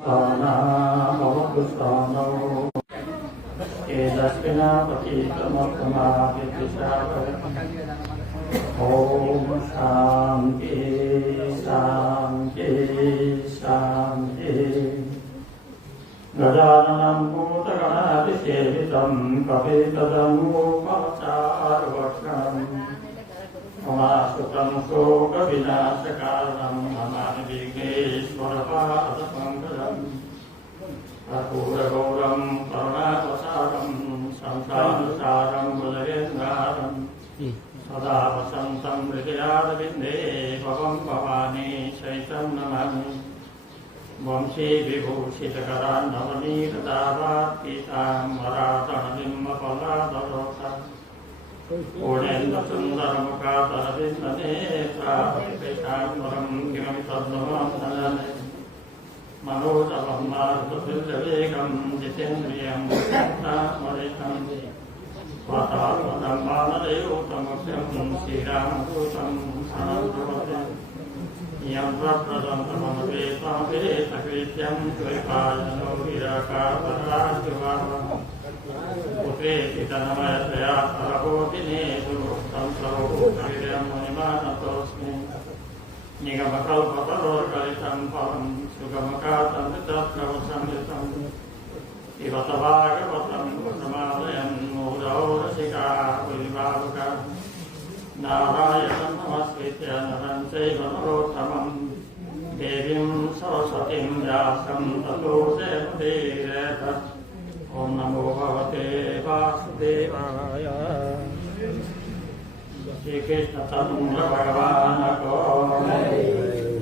ओम शांति शांति शांति। गजाननं भूतगणाधिसेवितं कपितजम्बूफलचारुभक्षणम् उमासुतं शोकविनाशकारणं नमामि विघ्नेश्वरपादपङ्कजम् कर्पूरगौरं करुणावतारं संसारसारं भुजगेन्द्रारं सदा वसन्तं हृदयारविन्दे भवं भवानी शैतं नमामि। वंशी विभूषितकरान्नवनीतदावात्पीताम्बरातणबिम्बफलादरोसा पूर्णेन्दुसुन्दरमुखादरविन्दनेत्रापिताम्बरं किमपि तद्भवान् मनोजवं मारुततुल्यवेगं जितेन्द्रियं स्मरितं स्वतात्मनं वानरयूतमुख्यं श्रीरामदूतं सनन्तवते यं प्रप्रदन्तमनुपेतमपेतकृत्यं द्वैपायनो विराकातराज्यवाहं पुत्रेति तन्मयतया सर्वोदिनेषु तं सर्वभूतवीर्यं मुनिमानतोऽस्मि। निगमकल्पतरोर्गलितं फलं सुगमकातमृतप्रवसंयुतम् पिबत भागवतं कुसुमालयं मुहुरौ रसिका पुलिबालुका नारायणं नमस्कृत्य नरं चैव नरोत्तमं देवीं सरस्वतीं व्यासं ततो जयमुदीरयेत्। ॐ नमो भगवते वासुदेवाय। श्री कृष्ण चंद्र भगवान को,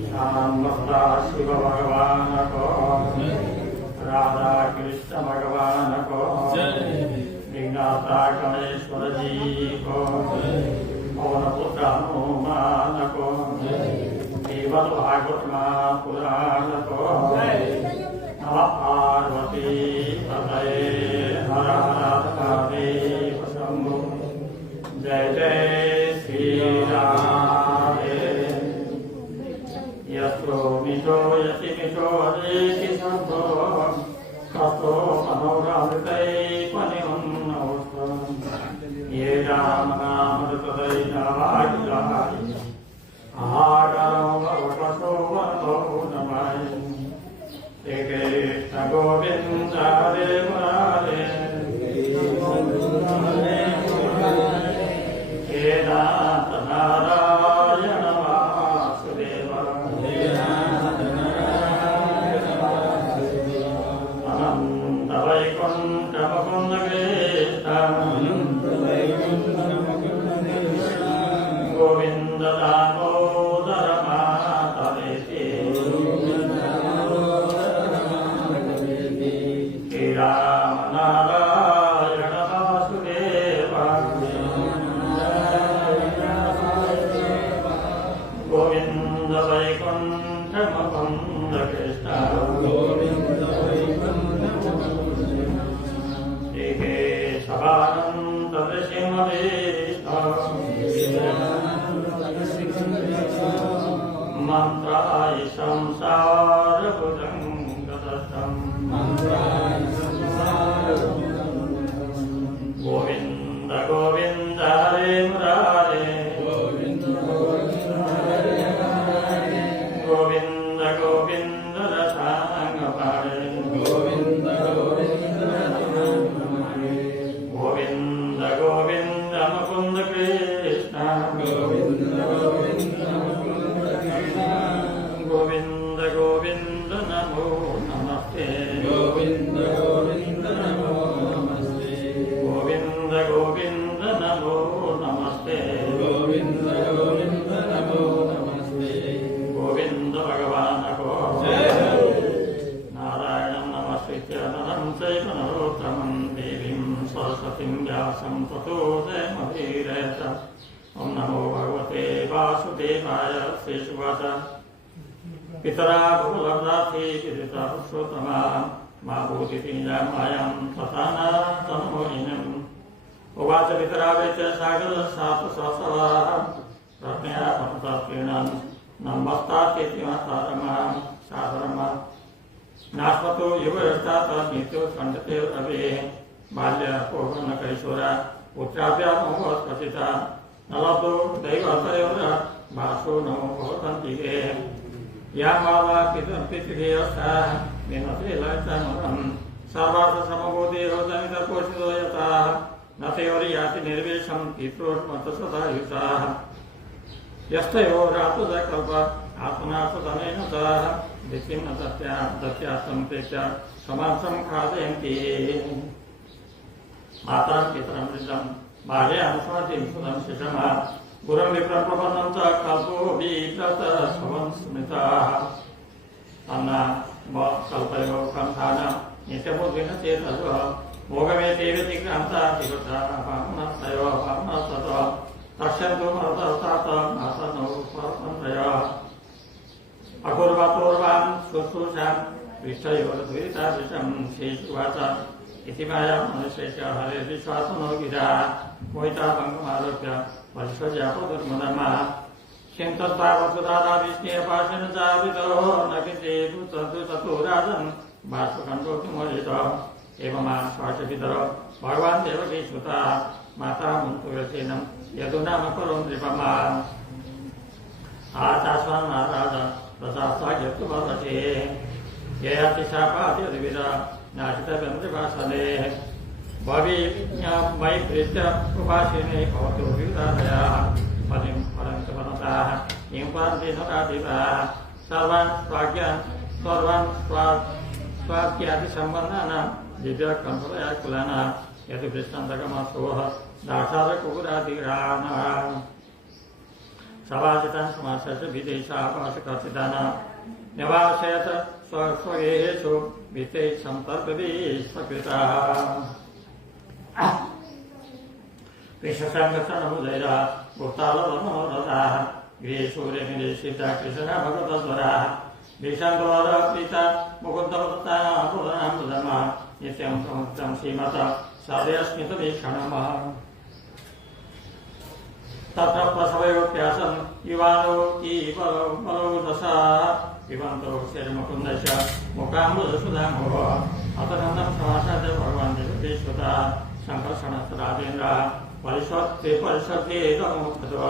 श्याम सुंदर शिव भगवान को, राधा कृष्ण भगवान को, विघ्नहर्ता गणेश्वर जी को, पवन पुत्र हनुमान को, श्रीमद् भागवत महापुराण को। नमः पार्वती पतये हर हर महादेव शंभो। जय जय श्री राम। यस्तो मितो यति मितो हरेति शब्दो कस्तो मनोरामृतैपनिमन्नोऽस्तु। ये राम नाम हृदय नारायण आहारो भवतो वनो नमाय। श्री कृष्ण गोविंद हरे मुरारे नाथ नारायण वासुदेव अनंत वैकुंठ मुकुंद कृष्ण गोविंद दामोदर माधवेति श्री राम नारायण वासुदेव गोविंद वैकुंठ मुकुंद कृष्ण श्री केशवानंद नृसिंहदेव मंत्राय संसार भुजंगदशं गोविंद गोविंद हरे मुरारे गोविंद गोविंद रसांगपाणे गोविंद गोविंद मुकुंद कृष्ण गोविंद गोविंद नमो नमस्ते गोविंद गोविंद नमो नमस्ते गोविंद गोविंद नमो नमस्ते गोविंद गोविंद नमो नमस्ते। गोविंद भगवान को नारायणं नमस्कृत्य नरं चैव नरोत्तमं देवीं सरस्वतीं व्यासं ततो जयमुदीरयेत्। ॐ नमो भगवते वासुदेवाय। श्रीशुवाच पितरा भूलर्दाथि विदिता पुरुषोत्तमा मा भूतितीजामायां तथाना तन्मोहिनीम्। उवाच पितरा वेच सागरसात्सहस्राः प्रज्ञया पतता क्रीणान् नमस्तातेति मातारमां सादरमा नास्पतो युवस्तात् नित्यो खण्डते रवे बाल्यपूर्वं कैशोरा पुत्राभ्यामोपस्पतिता न लब्धो दैवतयोर भासो नो भवन्ति वे या मावा पितृभियस्ताः विनते लज्जामरम् सर्वार्थ समबोधिरो जनितपोषितो यताः न तेर्याति निर्वेशं पितॄन्मतसदायुताः यस्तयो रातुदकल्प आत्मनाथधनेन सह दिक्किं न दत्यार्थं प्रेत्य समांसं खादयन्ति मातरं पितरं वृद्धं बाल्यानुस्मृतिं सुतं शिशमा गुरुं विप्रं प्रपन्नं च कल्पो विप्रत स्वं स्मृताः अन्ना कल्पयो कण्ठान नित्यमुद्विन चेतः भोगमेते व्यतिक्रान्ता तिरुता पावनस्तयो पावनस्ततो पश्यन्तु मरतस्तात नासनो परतन्त्रयः अकुर्वतोर्वां शुश्रूषां पृष्ठयोर्द्वैतादृशं शेषुवाच इति माया मनुष्यस्य हरेर्विश्वासनो गिरा मोहिताभङ्गमारोप्य परिषज्यापदुर्मदमा किं तत्तावत्सुदादा विष्णेयपाशेन चावृतो न किञ्चित् ततो राजन् बाष्पखण्डो किमोहितो एवमाश्वासपितरो भगवान् देवकी सुता माता मुन्तुरसेनं यदुनाम करो नृपमा आचास्वान् नाराज प्रशास्तायत्तु भवते ययातिशापाद्यद्विरा नाशितव्यमृभासने भवि मयि प्रीत्य उपासिने भवतु विदादयाः पदिं परन्तु वनताः इं पान्ति नराधिपाः सर्वान् स्वाज्ञान् सर्वान् स्वाज्ञातिसम्बन्धानां दिव्यकम्पलया कुलानां यदि पृष्ठन्तकमसोः दाक्षादकुकुरादिराणाम् सवाचितान् समासस्य विदेशापाशकर्तितानां निवासयत स्वगेहेषु वित्तैः सम्पर्कभिः स्वकृताः कृष्णसङ्गसनमुदयः गुप्तालवनोरथाः गृहेषु रेमिदेशिता कृष्णा भगवतस्वराः भीषणगौरप्रीता मुकुन्दवदत्तानां नित्यं समुक्तं श्रीमता साधयस्मितवीक्षणमः तत्र प्रसवयोप्यासन् युवानो कीबलो दशा पिबन्तो शैलमुकुन्दस्य मुखाम्बुधसुधामोह अतनन्दं समासाद भगवान् देवतेश्वता सङ्कर्षणस्तराजेन्द्रः परिषद्येदमुक्तः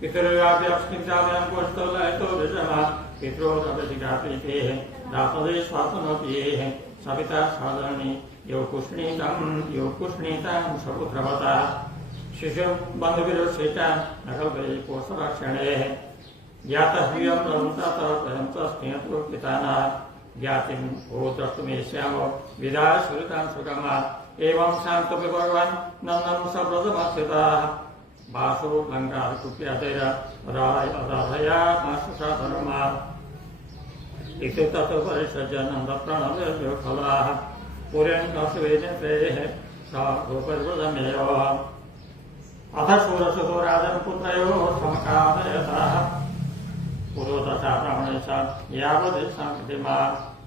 पितृव्याप्यस्मिन्चामयं कोष्ठलयतो दृशमा पित्रोदवधिघातैः दासदे स्वात्मनोऽप्येः सविता साधरणी यो कुष्णीतां सपुत्रवता शिशु बन्धुविरोचेतां नकल्पये पोषरक्षणे ज्ञातह्रियं प्रवृत्तस्मिन् पिताना ज्ञातिं भो द्रष्टुमेष्यामो विदाय सुरतां सुगमा एवं शान्तपि भगवान् नन्दं सव्रतमस्थिताः वासो लङ्काकुप्यातैराधया मासुषाधर्मा इति ततो परिषज्य नन्दप्रणव्यो फलाः पुरेण्यसुवेदेः स गोपरिवृतमेव अथ शूरसुतो राजन् पुत्रयोः समकादयतः पुरोदशा ब्राह्मणेश यावदेशाङ्कृतिमा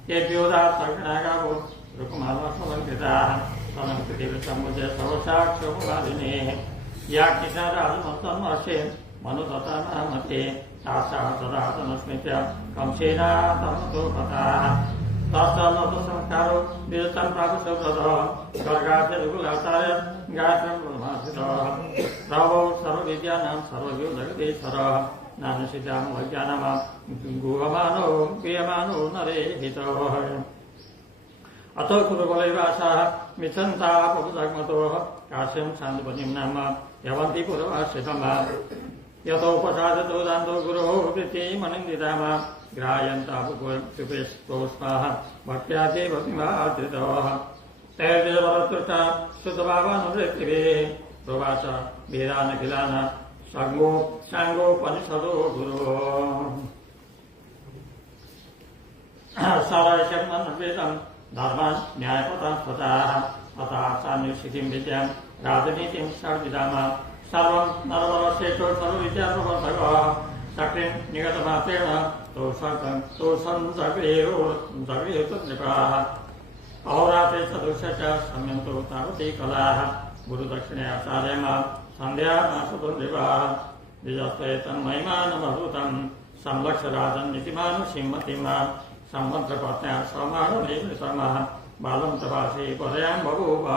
तेभ्योदात्सगणागावो रुकुमालसमङ्कृताः समङ्कृतिविसम्मुद्य सर्वसाक्षोपादिनेः या किशाराजमस्तन्मर्षे मनुदत्तानामते तासाः तदातनस्मित्य कंसेना तमतो पताः तस्तमतसंस्कारो विरतं प्रापुसव्रतः गर्गाद्यरुकुलाचार्य गात्रं ब्रह्मासितः प्रभो सर्वविद्यानां सर्वज्ञो जगदीश्वरः नानसिद्धां वैज्ञानमां गुहमानो क्रियमाणो नरे हितः अतो कुरुबलैवासाः मिथन्तापपुजग्मतोः काश्यं छान्दपतिं नाम यवन्ति पुरवाश्रितमा यतोपसादतो दान्तो गुरोः वृत्तिमनिन्दिताम ग्राह्यन्तापुपेस्तोष्माः भक्त्या देवतिमादृतवः तैर्देवरतृष्टा शुद्धभावानुवृत्तिभिः प्रवास वेदानखिलान साङ्गोपनिषदो गुरोः सारायशब्दं धर्मान् न्यायपथाः अथाचार्यस्थितिं विद्यां राजनीतिं षड्विधाम सर्वं नरवरश्रेष्ठो सर्वविद्याप्रवर्तकः शक्तिं निगतमात्रेण तोषं जगृहृतनृपाः अहोरात्रे चतुर्षश्च सम्यन्तो तावती कलाः गुरुदक्षिणयाचार्यमा सन्ध्यामासतो नृपाः द्विजस्ते तन्महिमानमभूतं संलक्ष्य राजन् नीतिमानुषीं मतिमा सम्मन्त्रपत्न्या समानमेव बालं तपासि पदयां बभूव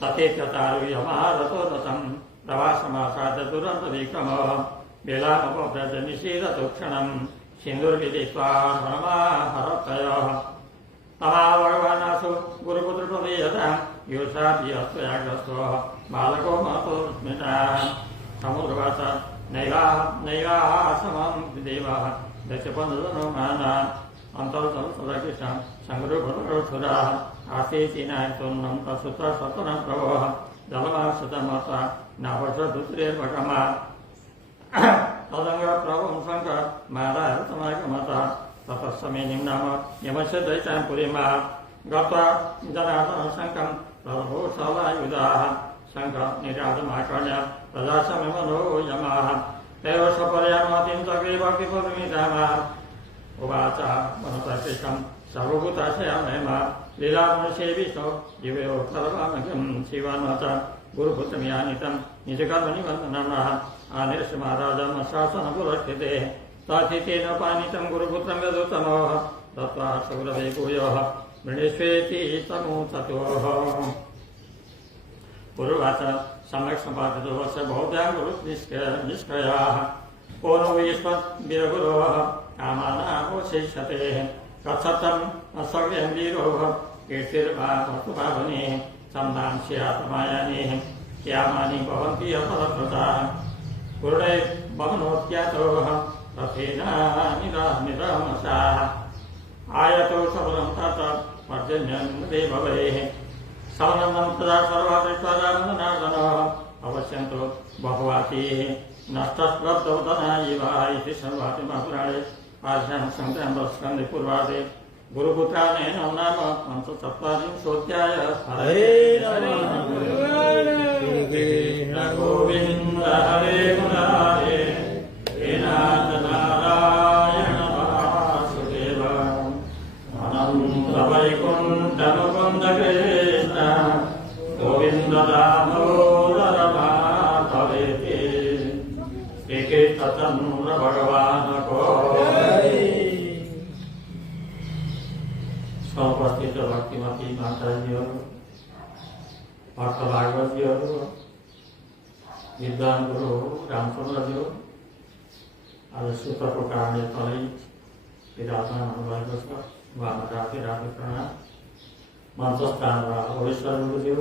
तथेत्यतारुयमारतो रतं प्रवासमासाद्य दुरन्तविक्रमः बेलामपव्रज निषीदतु क्षणं सिन्दुर्विदित्वा हरमाहरतयः तमावगवानासु गुरुपुत्रप्रदेयतां योषाभियस्त्वयाग्रस्तः बालको महतो स्मृता समुद्रवाच नैवाः समं देवाः दक्षपन्दनो माना अन्तर्जल सदाकृष्णं सङ्गृभरुथुराः आसीतीनायतुन्नं तत्सूत्रसतनं प्रभोः जलमासतमता नावशदुत्रेर्वकमा तदङ्गप्रभुं शङ्कर मादायतमागमता ततः समेनिं नाम यमस्य दैतां पुरीमा गत्वा जनार्दनशङ्कं प्रभो सलायुधाः शङ्कर निराजमाकर्ण्य प्रजासमेमनो यमाः तैव सपर्यामतिं तग्रीवकिपदमितामाः उवाच वनतकृष्णं सर्वभूताशयामेम लीलागुणसेवितो जीवयो सर्वामघं शिवान्वत गुरुपुत्रमियानितं निजकर्मनिबन्धनमः आनिर्षमाराजमशासनपुरस्थिते तथितेन पानितं गुरुपुत्रं यदुत्तमोः दत्त्वा सौरभे भूयोः मृणीष्वेति तमुततोः गुरुवाच सम्यक् सम्पादितो वस्य बौद्ध्या गुरुनिष्क्रियाः को नो विस्मद्वीरगुरोः कामानावशिष्यते कथतं असव्यं वीरोः कीर्तिर्वा वस्तुभावने सम्मां स्यात्मायानेः क्यामानि भवन्ति अपरकृताः गुरुडै भवनोत्यातोः रथेनानिरमसाः आयतो सबलं तत् पर्जन्यं देववैः सवनं तदा सर्वादृष्टारामनार्दनः अवश्यन्तो बहुवातीः नष्टस्प्रब्धौदना इव इति सर्वाति महापुराणे पाठ्यां सङ्ग्रामस्कन्धे पूर्वादे गुरुपुत्रानेन नाम पञ्चचत्वारिंशोऽध्याय हरे गोविन्द हरे मुरारे हे नाथ नारायण वासुदेव अनन्त वैकुण्ठ मुकुन्द कृष्ण गोविन्द दामोदर माधवेति श्रीकृष्णचन्द्र भगवान् को उपस्थित भक्तिमती माताजीहरू भक्त भागवतीहरू विद्वान गुरु रामचन्द्रज्यू आज सूत्रको कारणले तलै विराजमान हुनुभएको छ उहाँमा राति राति प्रणाम मञ्चस्थानमा ओडेश्वर गुरुज्यू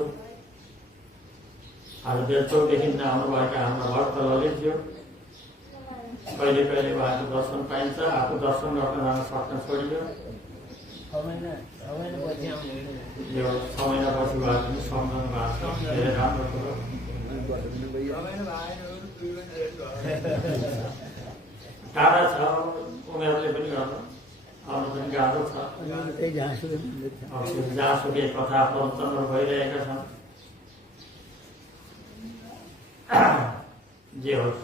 आज बेलचौकदेखि आउनुभएका हाम्रा भक्त ललितज्यू कहिले कहिले उहाँको दर्शन पाइन्छ आफू दर्शन गर्न जान सक्न छोडियो यो 6 महिनापछि भए पनि सम्झनु भएको छ धेरै राम्रो कुरो टाढा छ उमेरले पनि गर्नु आउनु पनि गाह्रो छ जहाँसुकै कथा प्रवचनहरू भइरहेका छन् जे होस्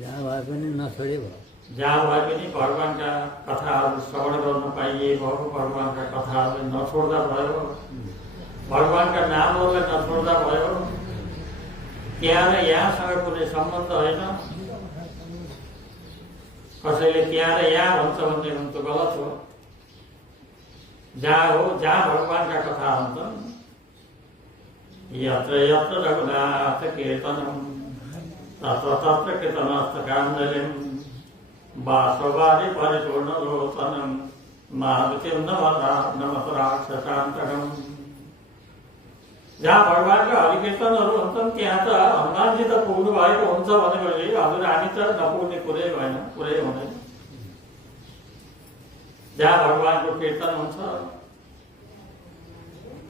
जहाँ भए पनि नछोडे भयो जहाँ भए पनि भगवान्का कथाहरू श्रवण गर्न पाइए भयो भगवान्का कथाहरू नछोड्दा भयो भगवान्का नामहरूलाई नछोड्दा भयो त्यहाँ र यहाँसँग कुनै सम्बन्ध होइन कसैले त्यहाँ र यहाँ भन्छ भन्ने हुन्छ गलत हो जहाँ भगवान्का कथा हुन्छन् यत्र यत्र रघुनाथ कीर्तनम् तत्र तत्र कीर्तनस्थकाञ्जलिम् वासवारि परिपूर्ण लोचनं महावतीं नमत राक्षसान्तकम् जहाँ भगवान्का हरिकीर्तनहरू हुन्छन् त्यहाँ त हनुमानजी त पुग्नु भएको हुन्छ भनेपछि हजुर हामी त नपुग्ने कुरै भएन कुरै हुँदैन जहाँ भगवान्को कीर्तन हुन्छ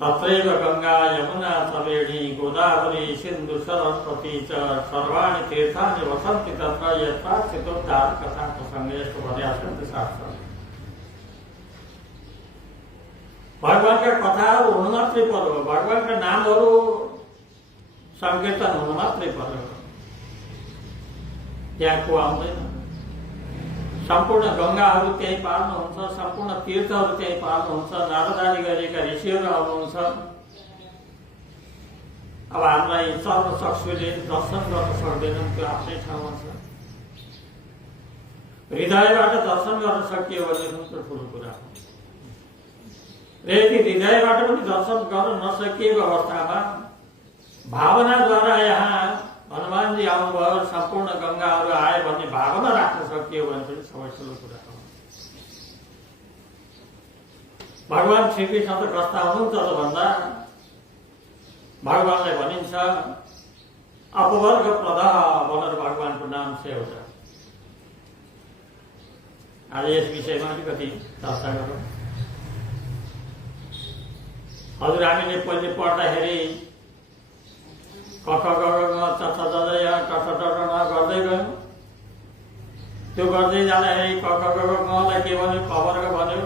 तत्रैव गङ्गा यमुना सवेणी गोदावरी सिन्धु सरस्वती च सर्वाणि तीर्थानि वसन्ति तत्र यत्राक्षितोद्धार कथा प्रसङ्गे यस्तो भन्यासन्ति शास्त्र भगवान्का कथाहरू हुनु मात्रै पर्यो भगवान्का नामहरू सङ्कीर्तन हुनु मात्रै पर्यो त्यहाँ को आउँदैन सम्पूर्ण गङ्गाहरू त्यही पार्नुहुन्छ सम्पूर्ण तीर्थहरू त्यही पार्नुहुन्छ नारदारी गरेका ऋषिहरू आउनुहुन्छ अब हामीलाई सर्वचक्षुले दर्शन गर्न सक्दैनन् त्यो आफ्नै ठाउँमा छ हृदयबाट दर्शन गर्न सकियो भने त ठुलो कुरा हो। र यदि हृदयबाट पनि दर्शन गर्न नसकिएको अवस्थामा भावनाद्वारा यहाँ हनुमानजी आउनुभयो, सम्पूर्ण गङ्गाहरू आए भन्ने भावना राख्न सकियो भने पनि सबै ठुलो कुरा हो। भगवान श्रीकृष्ण त कस्ता हुनुहुन्छ त भन्दा भगवानलाई भनिन्छ अपवर्ग प्रदा भनेर भगवानको नाम छ एउटा। आज यस विषयमा अलिकति चर्चा गरौँ। हजुर हामीले पहिले पढ्दाखेरि क ख ग घ ङ च छ ज झ य ट ठ ड ढ ण गर्दै गयौँ। त्यो गर्दै जाँदाखेरि क ख ग घ ङलाई के भन्यो? क वर्ग भन्यो।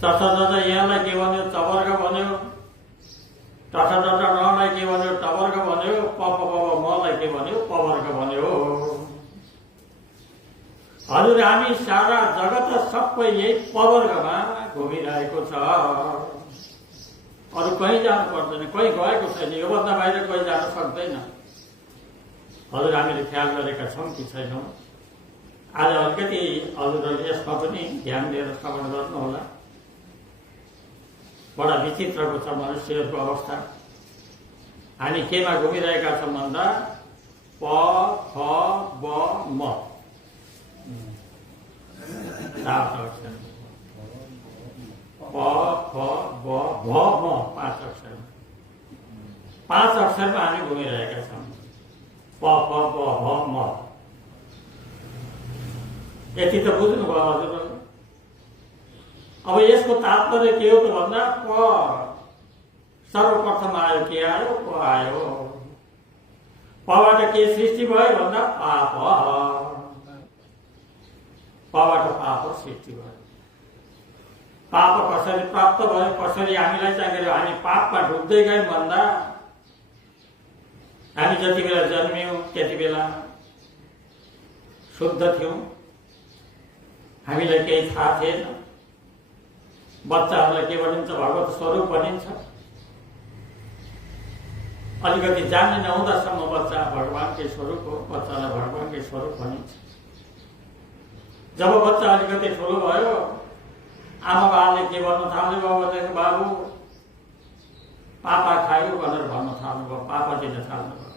च छ ज झ यलाई के भन्यो? च वर्ग भन्यो। ट ठ ड ढ णलाई के भन्यो? ट वर्ग भन्यो। प फ ब मलाई के भन्यो? प वर्ग भन्यो। हजुर हामी सारा जगत सबै यही पवर्गमा घुमिरहेको छ। अरू कहीँ जानु पर्दैन, कहीँ गएको छैन, योभन्दा बाहिर कहीँ जान सक्दैन। हजुर हामीले ख्याल गरेका छौँ कि छैनौँ? आज अलिकति हजुरहरूले यसमा पनि ध्यान दिएर श्रवण गर्नुहोला। बडा विचित्रको छ मनुष्यहरूको अवस्था। हामी केमा घुमिरहेका छौँ भन्दा प फ ब म प फ ब भ म 5 अक्षर। 5 अक्षरमा हामी घुमिरहेका छौँ। प फ ब भ म। यति त बुझ्नुभयो हजुर। अब यसको तात्पर्य के हो त भन्दा प सर्वप्रथम आयो, के आयो? प आयो। पबाट के सृष्टि भयो भन्दा पाप। पबाट पाप सृष्टि भयो। पाप कसरी प्राप्त भयो, कसरी हामीलाई चाहिँ हामी पापमा डुब्दै गयौँ भन्दा हामी जति बेला जन्मियौँ त्यति बेला शुद्ध थियौँ, हामीलाई केही थाहा थिएन। बच्चाहरूलाई के भनिन्छ? भगवत स्वरूप भनिन्छ। अलिकति जान्ने नहुँदासम्म बच्चा भगवानकै स्वरूप हो, बच्चालाई भगवानकै स्वरूप भनिन्छ। जब बच्चा अलिकति ठुलो भयो, आमा बाबाले के भन्न थाल्नुभयो भनेदेखि बाबु पापा खायो भनेर भन्न थाल्नुभयो, पापा दिन थाल्नुभयो।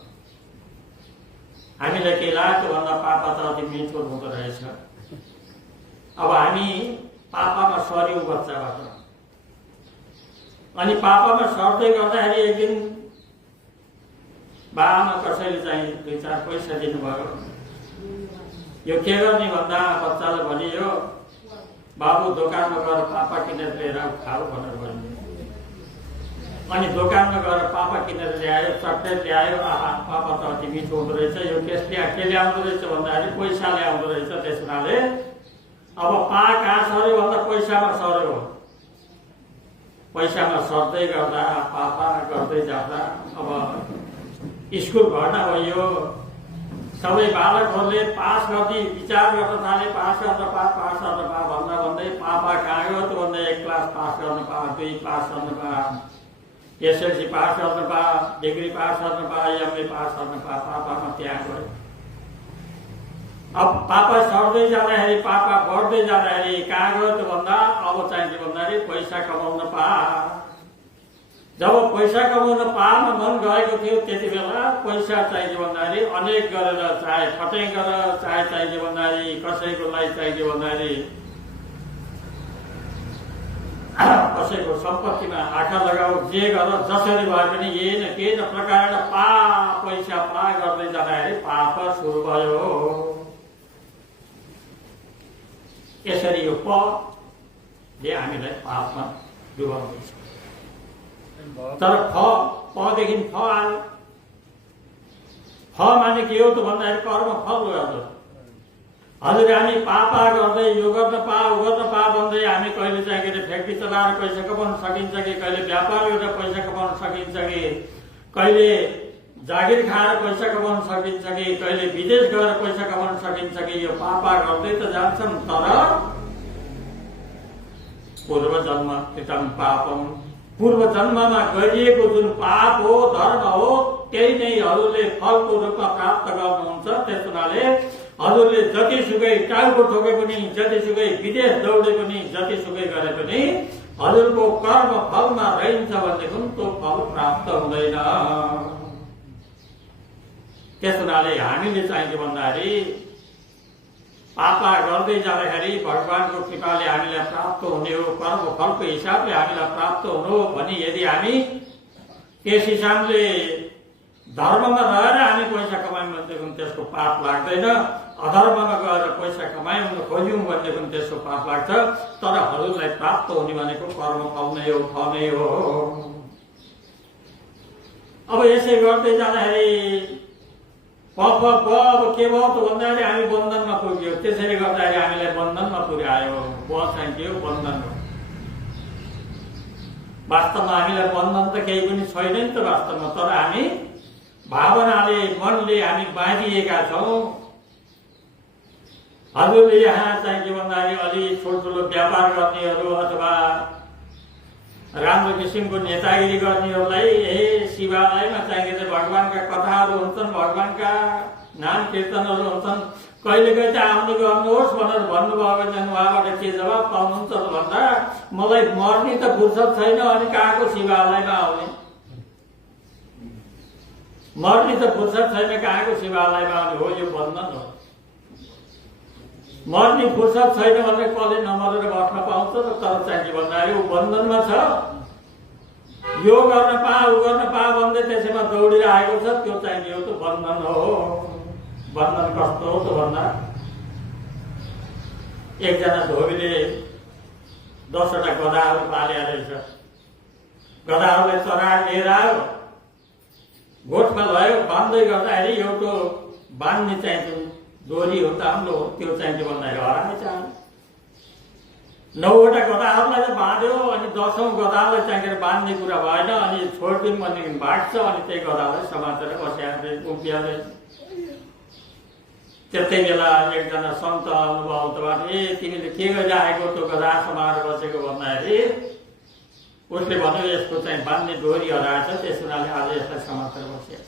हामीलाई के लाग्यो भन्दा पापा त अति मिठो हुँदो रहेछ। अब हामी पापामा सर्यौँ बच्चाबाट। अनि पापामा सर्दै गर्दाखेरि एक दिन बाबामा कसैले चाहिँ 2-4 पैसा दिनुभयो। यो के गर्ने भन्दा बच्चालाई भनियो बाबु दोकानमा गएर पापा किनेर लिएर खाऊ भनेर भनियो। अनि दोकानमा गएर पापा किनेर ल्यायो, चक्लेट ल्यायो। आहा पापा त अति मिठो हुँदो रहेछ। यो के ल्याउँदो रहेछ भन्दाखेरि पैसा ल्याउँदो रहेछ। त्यस हुनाले अब पा कहाँ सर्यो भन्दा पैसामा सर्यो। पैसामा सर्दै गर्दा पापा गर्दै जाँदा अब स्कुल भर्ना भयो। सबै बालकहरूले पास गर्ने विचार गर्न थाले। पास गर्न पा भन्दा भन्दै पापा कहाँ गयो त भन्दा 1 क्लास पास गर्न पा, 2 पास गर्न पा, एसएलसी पास गर्न पा, डिग्री पास गर्न पा, एमए पास गर्न पा। पापामा त्यहाँ गयो। अब पापा सर्दै जाँदाखेरि, पापा बढ्दै जाँदाखेरि कहाँ गयो त भन्दा अब चाहिँ के भन्दाखेरि पैसा कमाउन पा। जब पैसा कमाउन पामा मन गएको थियो त्यति बेला पैसा चाहिए भन्दाखेरि अनेक गरेर, चाहे खटाइ गरेर, चाहे चाहिए भन्दाखेरि कसैको लागि चाहिए भन्दाखेरि कसैको सम्पत्तिमा आँखा लगाऊ, जे गर, जसरी भए पनि यही न केही न प्रकार पैसा पा गर्दै जाँदाखेरि पाप सुरु भयो। यसरी यो पले हामीलाई पापमा डुबाउँदैछ। तर पदेखि फ आयो। फ माने के हो त भन्दाखेरि कर्म फल हो। हजुर हामी पापा गर्दै यो गर्न पा, उ गर्न पा भन्दै हामी कहिले चाहिँ के फ्याक्ट्री चलाएर पैसा कमाउन सकिन्छ कि, कहिले व्यापार गरेर पैसा कमाउन सकिन्छ कि, कहिले जागिर खाएर पैसा कमाउन सकिन्छ कि, कहिले विदेश गएर पैसा कमाउन सकिन्छ कि। यो पापा गर्दै त जान्छन्। तर पूर्व जन्म कृतम पापम, पूर्व जन्ममा गरिएको जुन पाप हो, धर्म हो, त्यही नै हरूले फलको रूपमा प्राप्त गर्नुहुन्छ। त्यस हुनाले हजुरले जतिसुकै टाउको ठोके पनि, जतिसुकै विदेश दौडे पनि, जतिसुकै गरे पनि हजुरको कर्म फलमा रहन्छ भनेदेखि त्यो फल प्राप्त हुँदैन। त्यस हुनाले हामीले चाहिँ के भन्दाखेरि पापा गर्दै जाँदाखेरि भगवानको कृपाले हामीलाई प्राप्त हुने हो, कर्म फलको हिसाबले हामीलाई प्राप्त हुनु हो भने यदि हामी त्यस हिसाबले धर्ममा रहेर हामी पैसा कमायौँ भनेदेखि त्यसको पाप लाग्दैन, अधर्ममा गएर पैसा कमायौँ खोज्यौँ भनेदेखि त्यसको पाप लाग्छ। तर हजुरलाई प्राप्त हुने भनेको कर्म फल नै हो, फल नै हो। अब यसै गर्दै जाँदाखेरि अब के भयो त भन्दाखेरि हामी बन्धनमा पुग्यो। त्यसैले गर्दाखेरि हामीलाई बन्धनमा पुर्यायो। चाहिँ के हो? बन्धन हो। वास्तवमा हामीलाई बन्धन त केही पनि छैन नि त वास्तवमा, तर हामी भावनाले, मनले हामी बाँधिएका छौँ। हजुरले यहाँ चाहिँ के भन्दाखेरि अलि ठुल्ठुलो व्यापार गर्नेहरू अथवा राम्रो किसिमको नेतागिरी गर्नेहरूलाई शिवालयमा चाहिने भगवानका कथाहरू हुन्छन्, भगवानका नाम कीर्तनहरू हुन्छन्, कहिले कहिले त आउने गर्नुहोस् भनेर भन्नुभयो भने उहाँबाट के जवाब पाउनुहुन्छ त भन्दा मलाई मर्ने त फुर्सद छैन, अनि कहाँको शिवालयमा आउने? मर्ने त फुर्सद छैन, कहाँको शिवालयमा आउने? हो, यो बन्धन हो। मर्ने फुर्सद छैन भने कसले नमरेर बस्न पाउँछ र? तर चाहिँ के भन्दाखेरि ऊ बन्धनमा छ। यो गर्न पा, ऊ गर्न पा भन्दै त्यसैमा दौडिरहेको छ। त्यो चाहिँ के हो त? बन्धन हो। बन्धन कस्तो हो त भन्दा एकजना धोबीले 10वटा गधाहरू पालेर रहेछ। गधाहरूलाई चराएर लिएर आयो, गोठमा लयो, बाँध्दै गर्दाखेरि एउटा बाँध्ने चाहिँ डोरी हो त हाम्रो, त्यो चाहिँ के भन्दाखेरि हराएछ। 9वटा गधाहरूलाई त बाँध्यो, अनि 10औं गधालाई चाहिँ बाँध्ने कुरा भएन, अनि छोडिदिउँ भनेदेखि भाग्छ, अनि त्यही गधालाई समातेर बस्याउँदै उभिहाल्दै। त्यतै बेला एकजना सन्त आउनुभयो उताबाट, तिमीले के गरिराखेको त्यो गधा समाएर बसेको भन्दाखेरि उसले भन्यो यसको चाहिँ बाँध्ने डोरी हराएछ, त्यस हुनाले आज यसलाई समातेर बसेको।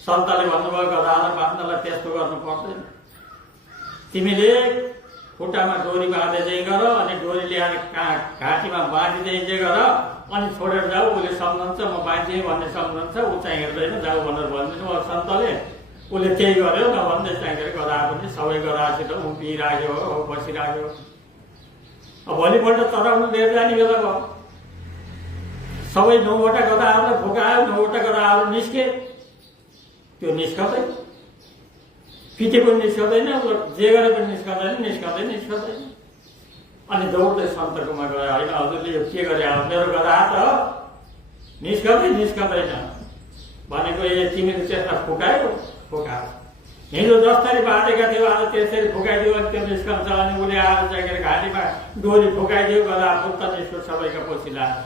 सन्तले भन्नुभयो गधालाई बाँध्नलाई त्यस्तो गर्नु पर्दैन, तिमीले खुट्टामा डोरी बाँधेदै गर, अनि डोरी ल्याएर घाँटीमा बाँधिँदै गर, अनि छोडेर जाऊ। उसले सम्झन्छ म बाँधिदिएँ भन्ने सम्झन्छ, ऊ चाहिँ हेर्दैन जाऊ भनेर भनिदिनु भयो सन्तले। उसले त्यही गर्यो, नभन्दै चाहिँ गधा पनि सबै गधासित उभिराख्यो, बसिराख्यो। अब भोलिपल्ट चराउनु लिएर जाने बेला भयो, सबै 9वटा गधाहरूलाई फुकायो, 9वटा गधाहरू निस्के। त्यो निस्कँदैन, पिटे पनि निस्कँदैन, जे गरे पनि निस्कँदैन। अनि दौड्दै सन्तकोमा गयो, होइन हजुरले यो के गरे? मेरो गधा त निस्कँदैन भनेको, तिमीले त्यसलाई फुकायो। हिजो जसरी बाँधेका थियो आज त्यसरी फुकाइदियो, अनि त्यो निस्कन्छ। अनि उसले आएर चाहिँ घाँटीमा डोरी फुकाइदियो, गधा फुक्ता निस्क्यो सबैका पछि लाग्यो।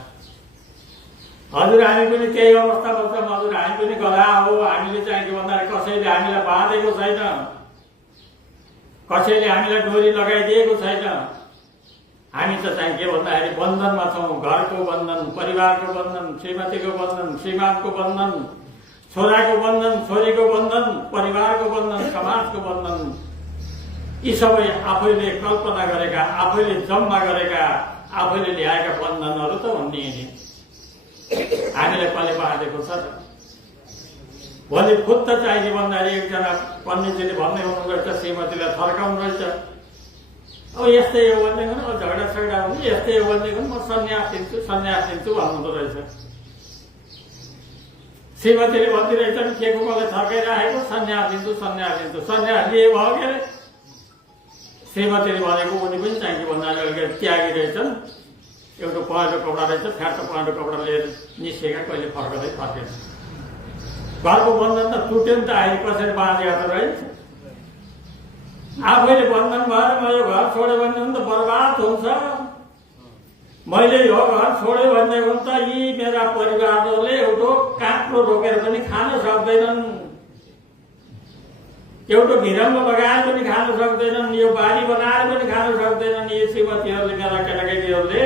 हजुर हामी पनि त्यही अवस्थामा छौँ। हजुर हामी पनि गधा हो। हामीले चाहिँ के भन्दाखेरि कसैले हामीलाई बाँधेको छैन, कसैले हामीलाई डोरी लगाइदिएको छैन। हामी त चाहिँ के भन्दाखेरि बन्धनमा छौँ। घरको बन्धन, परिवारको बन्धन, श्रीमतीको बन्धन, श्रीमानको बन्धन, छोराको बन्धन, छोरीको बन्धन, परिवारको बन्धन, समाजको बन्धन, यी सबै आफैले कल्पना गरेका, आफैले जम्मा गरेका, आफैले ल्याएका बन्धनहरू त हुन् नि। हामीलाई कसले बाँधेको छ? भोलि खुद्द चाहिने भन्दाखेरि एकजना पण्डितजीले भन्दै हुनु रहेछ, श्रीमतीलाई थर्काउनु रहेछ, अब यस्तै हो भनेदेखि, अब झगडा सगडा हुन्छ, यस्तै हो भनेदेखि म सन्यास दिन्छु भन्नुहुँदो रहेछ। श्रीमतीले भनिदिरहेछन् के को मलाई थर्काइराखेको, सन्यास दिन्छु। सन्यास लिए भयो के अरे? श्रीमतीले भनेको उनी पनि चाहिँ के भन्दाखेरि अलिकति त्यागी रहेछन्। एउटा पहेँलो कपडा रहेछ, फ्याटो पहेँलो कपडा लिएर निस्केका, कहिले फर्केन। घरको बन्धन त टुट्यो नि त, अहिले कसरी बाँधेको त रहेछ? आफैले बन्धन भएर म यो घर छोड्यो भने त बर्बाद हुन्छ। मैले यो घर छोड्यो भनेदेखि त यी मेरा परिवारहरूले एउटा काँक्रो रोकेर पनि खान सक्दैनन्, एउटा भिरम्ब लगाएर पनि खान सक्दैनन्, यो बारी बनाएर पनि खान सक्दैनन्। यी श्रीमतीहरूले, मेरा केटाकेटीहरूले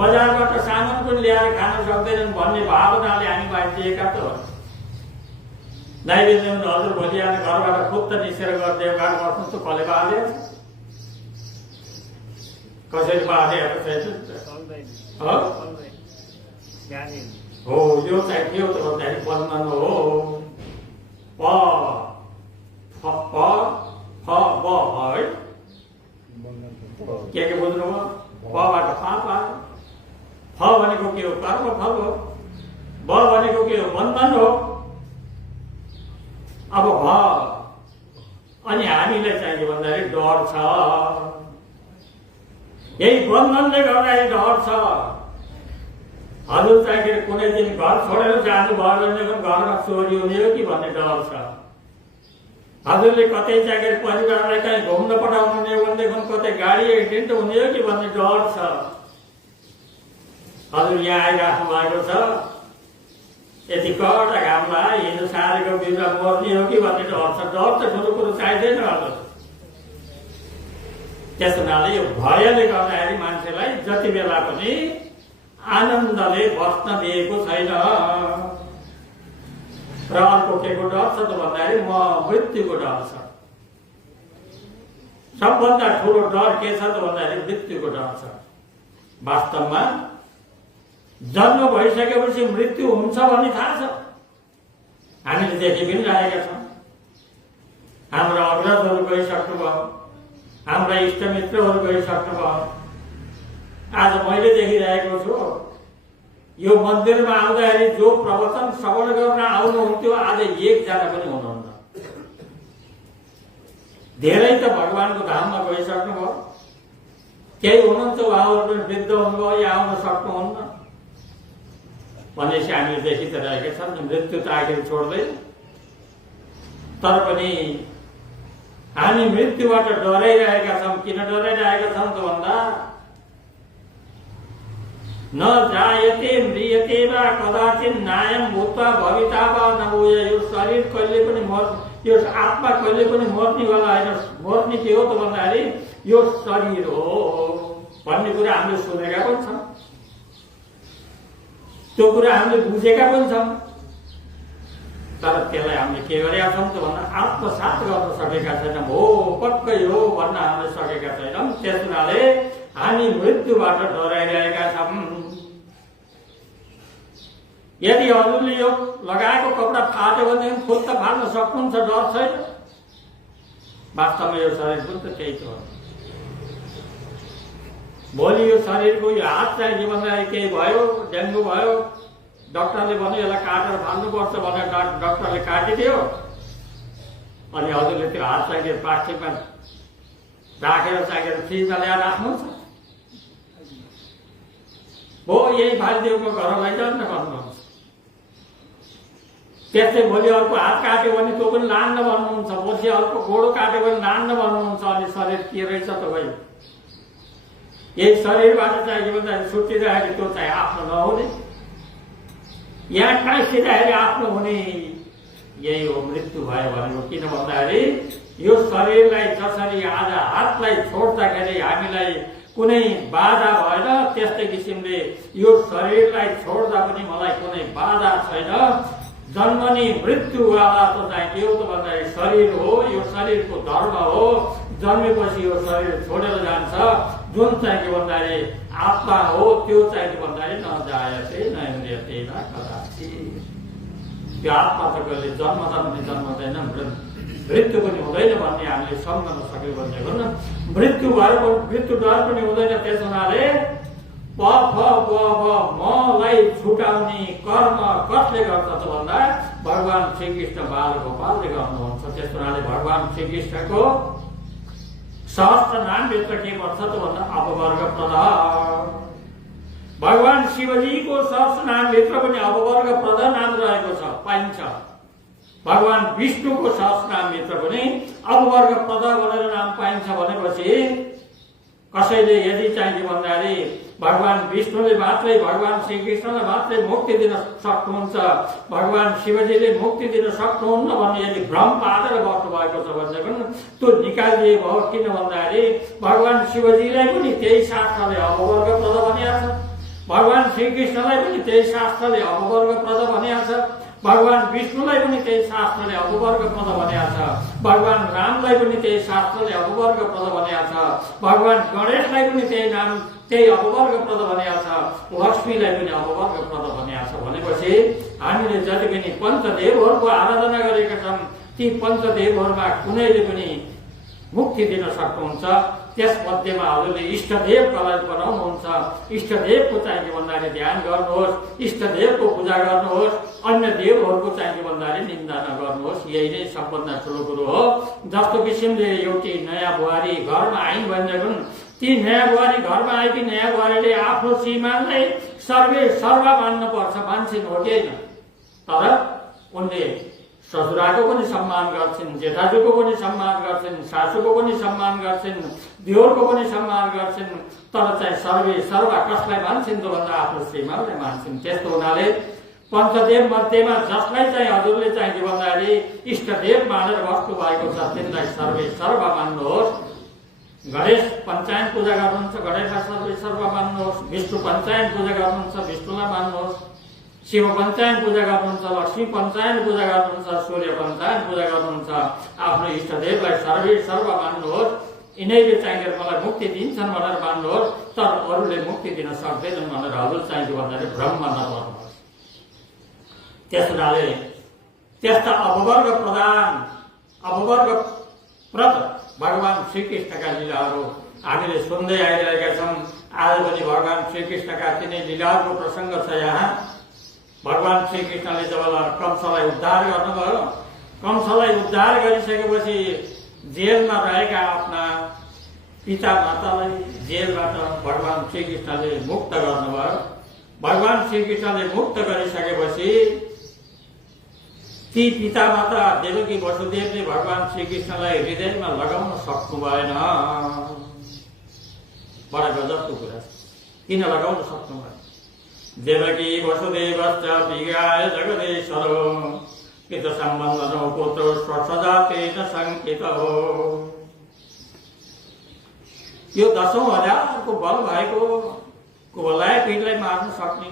बजारबाट सामान पनि ल्याएर खान सक्दैनन् भन्ने भावनाले हामी बाँधिएका त हो। नैवेद्य हजुर भोलि आएर घरबाट फुत्त निस्केर गएर देवघाट बस्नु त कसले बाँधेको छ? कसैले बाँधेको छैन हो। यो चाहिँ के हो त भन्दाखेरि बन्धन हो। प फ ब है के बुझ्नुभयो? पबाट पाप आयो। फ भनेको के हो? कर्म फल हो। ब भनेको के हो? बन्धन हो। अब भ अनि हामीलाई चाहिने भन्दाखेरि डर छ। यही बन्धनले गर्दाखेरि डर छ। हजुर चाहिँ कुनै दिन घर छोडेर जानु भयो भने घरमा चोरी हुने हो कि भन्ने डर छ। हजुरले कतै चाहिँ परिवारलाई कहीँ घुम्न पठाउनु हुने भनेदेखि कतै गाडी एक्सिडेन्ट हुने हो कि भन्ने डर छ। हजुर यहाँ आइराख्नु भएको छ, यति कडा घामलाई हिँड्नु सारेको बिरुवा मर्ने हो कि भन्ने डर छ। डर त ठुलो कुरो चाहिँदैन हजुर। त्यस हुनाले यो भयले गर्दाखेरि मान्छेलाई जति बेला पनि आनन्दले बस्न दिएको छैन। र अर्को के को डर छ त भन्दाखेरि मृत्युको डर छ। सबभन्दा ठुलो डर के छ त भन्दाखेरि मृत्युको डर छ। वास्तवमा जन्म भइसकेपछि मृत्यु हुन्छ भन्ने थाहा छ। हामीले देखि पनि रहेका छौँ। हाम्रा अग्रजहरू गइसक्नु भयो, हाम्रा इष्टमित्रहरू गइसक्नु भयो। आज मैले देखिरहेको छु, यो मन्दिरमा आउँदाखेरि जो प्रवचन श्रवण गर्न आउनुहुन्थ्यो आज एकजना पनि हुनुहुन्न। धेरै त भगवानको धाममा गइसक्नु भयो। केही हुनुहुन्छ उहाँहरू पनि वृद्ध हुनुभयो या आउन सक्नुहुन्न भनेपछि हामीले देखि त रहेका छौँ। मृत्यु त आखिर छोड्दैन। तर पनि हामी मृत्युबाट डराइरहेका छौँ। किन डराइरहेका छौँ त भन्दा न जायते म्रियते वा कदाचित नायम भूत्वा भविता वा नभूय। यो शरीर कहिले पनि यो आत्मा कहिले पनि मर्नेवाला होइन। मर्ने के हो त भन्दाखेरि यो शरीर हो भन्ने कुरा हामीले सुनेका पनि छौँ। त्यो कुरा हामीले बुझेका पनि छौँ। तर त्यसलाई हामीले के गरेका छौँ त भन्दा आत्मसात गर्न सकेका छैनौँ। हो पक्कै हो भन्न हामीले सकेका छैनौँ। त्यस हुनाले हामी मृत्युबाट डराइरहेका छौँ। यदि हजुरले यो लगाएको कपडा फाट्यो भनेदेखि फुत्त फाल्न सक्नुहुन्छ, डर छैन। वास्तवमा यो शरीर पनि त त्यही छ। भोलि यो शरीरको यो हात चाहिँ के भन्दाखेरि केही भयो, डेङ्गु भयो, डाक्टरले भन्यो यसलाई काटेर फाल्नुपर्छ भनेर डाक्टरले काटिदियो। अनि हजुरले त्यो हात चाहिँ प्लास्टिकमा राखेर चाहिँ फ्रिजमा ल्याएर राख्नुहुन्छ। हो यही फालिदिएको घर लैजाउँ न भन्नुहुन्छ। त्यस्तै भोलि अर्को हात काट्यो भने त्यो पनि लान्न भन्नुहुन्छ। पछि अर्को गोडो काट्यो भने लान्न भन्नुहुन्छ। अनि शरीर के रहेछ त भाइ? यही शरीरबाट चाहिँ के भन्दाखेरि छुट्टिँदाखेरि त्यो चाहिँ आफ्नो नहुने, यहाँ टाँसिँदाखेरि आफ्नो हुने, यही हो मृत्यु भयो भनेको। किन भन्दाखेरि यो शरीरलाई जसरी आज हातलाई छोड्दाखेरि हामीलाई कुनै बाधा भएन, त्यस्तै किसिमले यो शरीरलाई छोड्दा पनि मलाई कुनै बाधा छैन। जन्मनी मृत्युवाला त चाहिँ के हो त भन्दाखेरि शरीर हो। यो शरीरको धर्म हो। जन्मेपछि यो शरीर छोडेर जान्छ। जुन चाहिँ के भन्दाखेरि आत्मा हो त्यो चाहिँ के भन्दाखेरि नजायते नैन्द्रियते न कदाचित। त्यो आत्मा त कहिले जन्मदा पनि जन्मदैन, मृत्यु पनि हुँदैन भन्ने हामीले सम्झन सक्यो भनेको न। मृत्यु भएर मृत्यु डर पनि हुँदैन। त्यस हुनाले प फ ब ब मलाई छुटाउने कर्म कसले गर्छ त भन्दा भगवान श्रीकृष्ण बालगोपालले गर्नुहुन्छ। त्यस हुनाले भगवान श्रीकृष्णको सहस्त्र नामभित्र के पर्छ त भन्दा अपवर्ग प्रधान। भगवान शिवजीको सहस्त्र नामभित्र पनि अपवर्ग प्रधान नाम रहेको छ पाइन्छ। भगवान विष्णुको सहस्त्र नामभित्र पनि अपवर्ग प्रधान भनेर नाम पाइन्छ। भनेपछि कसैले यदि चाहिँ भन्दाखेरि भगवान विष्णुले मात्रै भगवान श्रीकृष्णलाई मात्रै मुक्ति दिन सक्नुहुन्छ, भगवान शिवजीले मुक्ति दिन सक्नुहुन्न भन्ने यदि भ्रम पारेर बस्नु भएको छ भने पनि त्यो निकालिदिए भयो। किन भन्दाखेरि भगवान शिवजीलाई पनि त्यही शास्त्रले अपवर्ग प्रद भनिएको छ, भगवान श्रीकृष्णलाई पनि त्यही शास्त्रले अपवर्ग प्रद भनिएको छ। भगवान विष्णुलाई पनि त्यही शास्त्रले अपवर्ग पद भनेको छ, भगवान रामलाई पनि त्यही शास्त्रले अपवर्ग पद भनेको छ, भगवान गणेशलाई पनि त्यही अपवर्ग पद भनेको छ, लक्ष्मीलाई पनि अपवर्ग पद भनेको छ। भनेपछि हामीले जति पनि पञ्चदेवहरूको आराधना गरेका छौँ ती पञ्चदेवहरूमा कुनैले पनि मुक्ति दिन सक्नुहुन्छ। त्यसमध्येमा हजुरले इष्टदेवलाई बनाउनुहुन्छ, इष्टदेवको चाहिँ के भन्दाखेरि ध्यान गर्नुहोस्, इष्टदेवको पूजा गर्नुहोस्, अन्य देवहरूको चाहिँ के भन्दाखेरि निन्दा नगर्नुहोस्। यही नै सबभन्दा ठुलो कुरो हो। जस्तो किसिमले एउटी नयाँ बुहारी घरमा आइन् भनेदेखि ती नयाँ बुहारी घरमा आएकी नयाँ बुहारीले आफ्नो श्रीमानलाई सर्वे सर्वा मान्नुपर्छ, मान्छन् हो कि होइन? तर उनले ससुराको पनि सम्मान गर्छिन्, जेठाजुको पनि सम्मान गर्छिन्, सासूको पनि सम्मान गर्छिन्, दियोरको पनि सम्मान गर्छिन्, तर चाहिँ सर्वे सर्वा कसलाई मान्छन् त भन्दा आफ्नो श्रीमानलाई मान्छन्। त्यस्तो हुनाले पञ्चदेव मध्येमा जसलाई चाहिँ हजुरले चाहिँ के भन्दाखेरि इष्टदेव मानेर बस्नु भएको छ तिनलाई सर्वे सर्वा मान्नुहोस्। गणेश पञ्चायन पूजा गर्नुहुन्छ, गणेशलाई सर्वे सर्वा मान्नुहोस्। विष्णु पञ्चायन पूजा गर्नुहुन्छ, विष्णुलाई मान्नुहोस्। शिव पञ्चायन पूजा गर्नुहुन्छ, लक्ष्मी पञ्चायन पूजा गर्नुहुन्छ, सूर्य पञ्चायन पूजा गर्नुहुन्छ। आफ्नो इष्टदेवलाई सर्वे सर्व मान्नुहोस्। यिनैले चाहिँ मलाई मुक्ति दिन्छन् भनेर मान्नुहोस्, तर अरूले मुक्ति दिन सक्दैनन् भनेर हजुर चाहिँ भन्दाखेरि भ्रममा नपर्नुहोस्। त्यस हुनाले त्यस्ता अपवर्ग प्रदान अपवर्गप्रद भगवान श्रीकृष्णका लीलाहरू हामीले सुन्दै आइरहेका छौँ। आज पनि भगवान श्रीकृष्णका तिनै लीलाहरूको प्रसङ्ग छ। यहाँ भगवान श्रीकृष्णले जब कंसलाई उद्धार गर्नुभयो, कंसलाई उद्धार गरिसकेपछि जेलमा रहेका आफ्ना पिता मातालाई जेलबाट भगवान श्रीकृष्णले मुक्त गर्नुभयो। भगवान श्रीकृष्णले मुक्त गरिसकेपछि ती पिता माता देवकी वसुदेवले भगवान श्रीकृष्णलाई हृदयमा लगाउन सक्नु भएन। बडा गजबको कुरा छ, किन लगाउन सक्नु भएन? देवकी वसुदेवश्च विगाय जगदेश्वरो पित सम्बन्धनो पुत्रो स्वजातेन संकितो। यो 10,000को बल भएको कुबलाय पीठलाई मार्न सक्ने,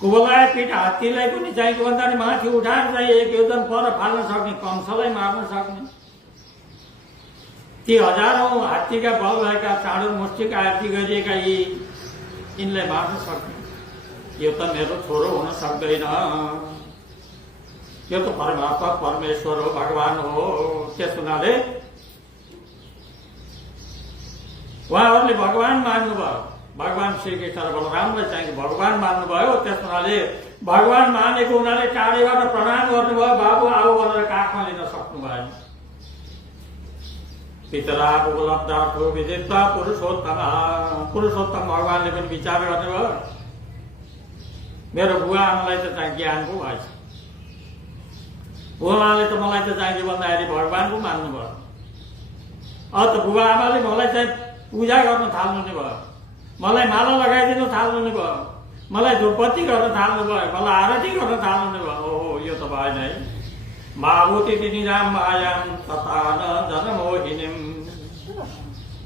कुबलाय पीठ हात्तीलाई पनि चाहिँ भन्दाखेरि माथि उठाएर चाहिँ एक योजन पर फाल्न सक्ने, कंसलाई मार्न सक्ने, ती हजारौं हात्तीका बल भएका चाँडो मुष्टिका आरती गरिएका यिनलाई मार्न सक्ने, यो त मेरो छोरो हुन सक्दैन। यो त परमात्मा परमेश्वर हो, भगवान हो। त्यस हुनाले उहाँहरूले भगवान मान्नुभयो। भगवान श्रीकृष्ण र बलरामलाई चाहिँ भगवान मान्नुभयो। त्यस हुनाले भगवान मानेको हुनाले टाढेबाट प्रणाम गर्नुभयो, बाबु आऊ भनेर काखमा लिन सक्नु भएन। पितरा उपलब्धार्थो विदित्वा पुरुषोत्तम भगवानले पनि विचार गर्नुभयो, मेरो बुवा आमालाई त चाहिँ ज्ञान पो भएछ, बुवाले त मलाई त चाहिँ भन्दाखेरि भगवान पो मान्नुभयो। अब त बुवा आमाले मलाई चाहिँ पूजा गर्न थाल्नु नै भयो, मलाई माला लगाइदिनु थाल्नु नै भयो, मलाई धूपबत्ती गर्न थाल्नु भयो, मलाई आरती गर्न थाल्नु नै भयो। ओहो, यो त भएन है। माभूति तिनीराम मायाम तथा न जनमोहिनीम।